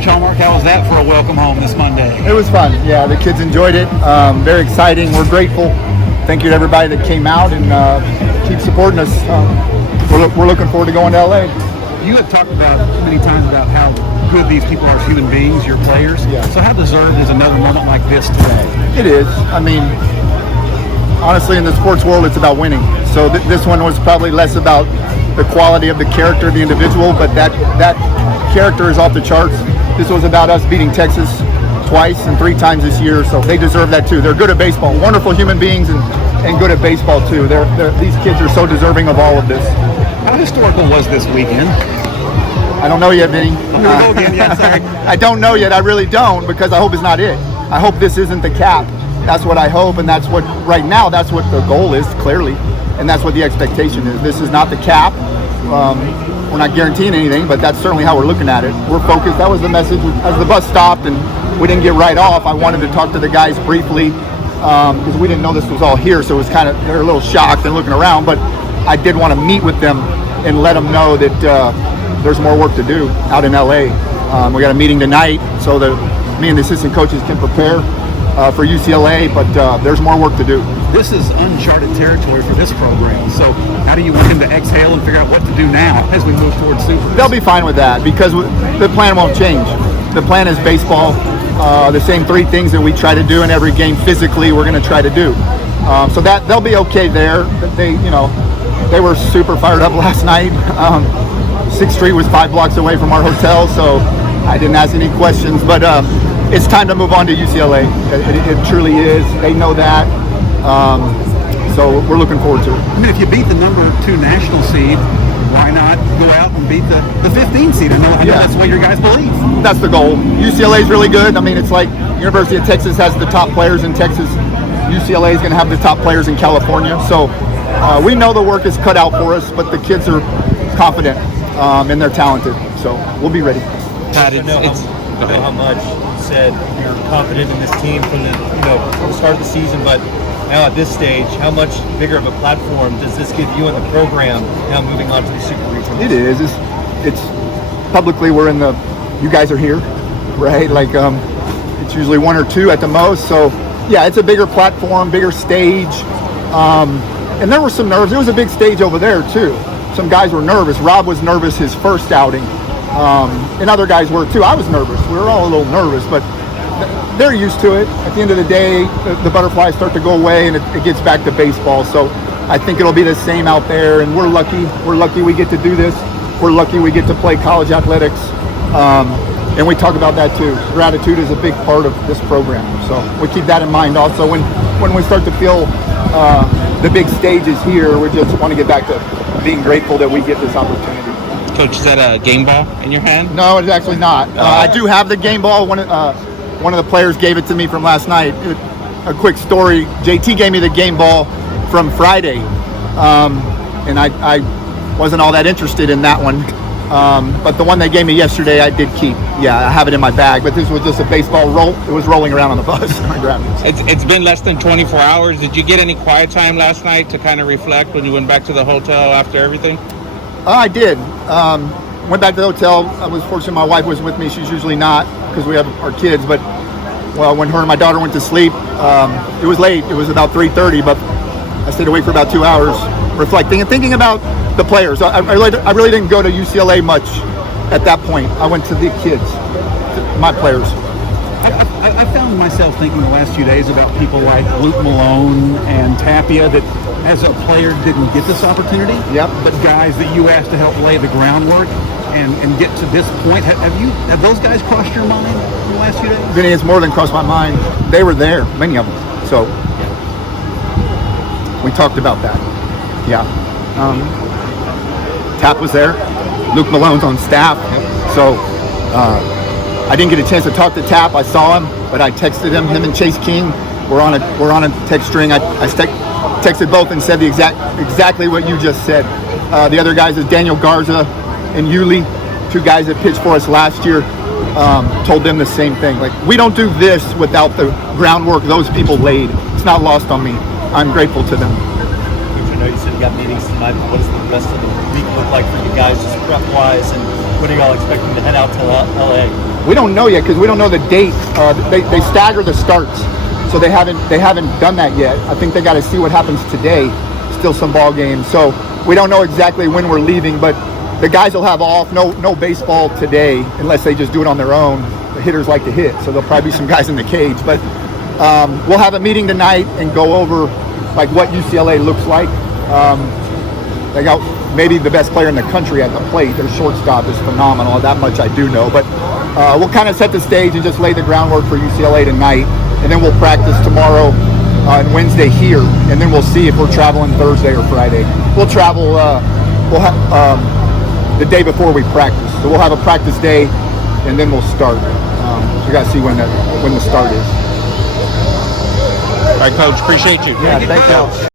Coach Hallmark, how was that for a welcome home this Monday? It was fun. Yeah, the kids enjoyed it. Very exciting. We're grateful. Thank you to everybody that came out and keep supporting us. We're looking forward to going to LA. You have talked about many times about how good these people are as human beings, your players. Yeah. So how deserved is another moment like this today? It is. I mean, honestly, in the sports world, it's about winning. So this one was probably less about the quality of the character of the individual, but that character is off the charts. This was about us beating Texas twice and 3 times this year, so they deserve that too. They're good at baseball, wonderful human beings, and good at baseball too. These kids are so deserving of all of this. How historical was this weekend? I don't know yet, Vinny. Go again, yeah, sorry. I don't know yet. I really don't, because I hope it's not it. I hope this isn't the cap. That's what I hope, and that's what right now. That's what the goal is, clearly, and that's what the expectation is. This is not the cap. We're not guaranteeing anything, but that's certainly how we're looking at it. We're focused. That was the message. As the bus stopped and we didn't get right off, I wanted to talk to the guys briefly because we didn't know this was all here, so it was kind of, they're a little shocked and looking around, but I did want to meet with them and let them know that there's more work to do out in LA. We got a meeting tonight so that me and the assistant coaches can prepare for UCLA, but there's more work to do. This is uncharted territory for this program, so how do you want them to exhale and figure out what to do now as we move towards Super? They'll be fine with that because the plan won't change. The plan is baseball, the same 3 things that we try to do in every game physically we're going to try to do. So that they'll be okay there. They were super fired up last night. 6th Street was 5 blocks away from our hotel, so I didn't ask any questions, but it's time to move on to UCLA. It truly is. They know that. So we're looking forward to it. I mean, if you beat the number 2 national seed, why not go out and beat the 15 seed? I know that's what your guys believe. That's the goal. UCLA is really good. I mean, it's like University of Texas has the top players in Texas. UCLA is going to have the top players in California. So we know the work is cut out for us, but the kids are confident and they're talented. So we'll be ready. Todd, how much you said you're confident in this team from the start of the season, but now at this stage, how much bigger of a platform does this give you in the program now moving on to the Super Regionals? It is. It's publicly we're in the. You guys are here, right? Like it's usually 1 or 2 at the most. So yeah, it's a bigger platform, bigger stage, and there were some nerves. There was a big stage over there too. Some guys were nervous. Rob was nervous his first outing. And other guys were too. I was nervous. We were all a little nervous, but they're used to it. At the end of the day, the butterflies start to go away and it gets back to baseball. So I think it'll be the same out there, and we're lucky. We're lucky we get to do this. We're lucky we get to play college athletics. And we talk about that too. Gratitude is a big part of this program. So we keep that in mind also when we start to feel the big stages here. We just want to get back to being grateful that we get this opportunity. Coach, is that a game ball in your hand? No, it's actually not. I do have the game ball. One of the players gave it to me from last night. A quick story. JT gave me the game ball from Friday, and I wasn't all that interested in that one. But the one they gave me yesterday, I did keep. Yeah, I have it in my bag. But this was just a baseball roll. It was rolling around on the bus. I grabbed it. It's been less than 24 hours. Did you get any quiet time last night to kind of reflect when you went back to the hotel after everything? I did. Went back to the hotel. I was fortunate my wife was with me. She's usually not because we have our kids. But when her and my daughter went to sleep, it was late. It was about 3:30, but I stayed awake for about 2 hours reflecting and thinking about the players. I really didn't go to UCLA much at that point. I went to the kids, my players. I found myself thinking the last few days about people like Luke Malone and Tapia that as a player didn't get this opportunity. Yep. But guys that you asked to help lay the groundwork and get to this point. Have those guys crossed your mind in the last few days? Vinny, it's more than crossed my mind. They were there, many of them. So we talked about that. Yeah. Tap was there. Luke Malone's on staff. So I didn't get a chance to talk to Tap. I saw him, but I texted him. Him and Chase King were on a text string. I texted both and said exactly what you just said. The other guys is Daniel Garza and Yuli, 2 guys that pitched for us last year. Told them the same thing. Like, we don't do this without the groundwork those people laid. It's not lost on me. I'm grateful to them. I know you said you got meetings tonight. What does the rest of the week look like for you guys, just prep-wise, and What are y'all expecting to head out to LA? We don't know yet because we don't know the date. They stagger the starts, so they haven't done that yet. I think they got to see what happens today. Still some ball games, so we don't know exactly when we're leaving. But the guys will have off. No baseball today unless they just do it on their own. The hitters like to hit, so there'll probably be some guys in the cage. But we'll have a meeting tonight and go over like what UCLA looks like. They got maybe the best player in the country at the plate. Their shortstop is phenomenal. That much I do know. But we'll kind of set the stage and just lay the groundwork for UCLA tonight, and then we'll practice tomorrow and Wednesday here, and then we'll see if we're traveling Thursday or Friday. We'll travel. We'll have the day before we practice, so we'll have a practice day, and then we'll start. So we got to see when the start is. All right, Coach. Appreciate you. Yeah, thank you.